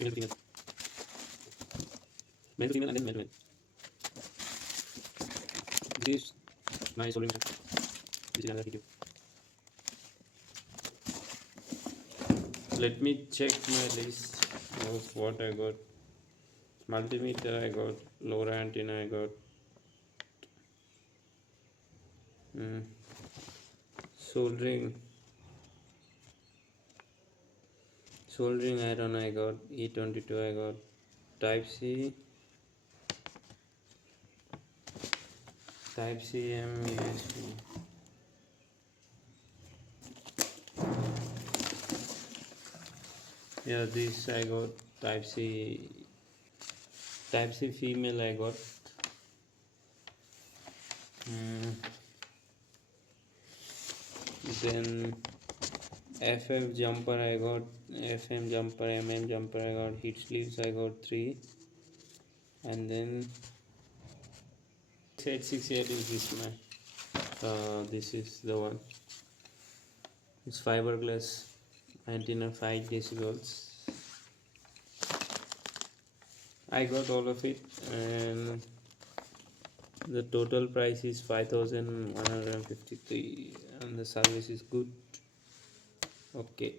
Male to female. Male to female and then male to male. This is my soldering machine. This is another video. Let me check my list of what I got. Multimeter I got, LoRa antenna I got, soldering iron I got, E22 I got, Type C M USB. Yeah, this I got Type C female I got. Then FF jumper I got, FM jumper, MM jumper I got, heat sleeves I got 3, and then 868 is this man. This is the one. It's fiberglass antenna, 5 decibels. I got all of it, and the total price is 5,153, and the service is good. Okay.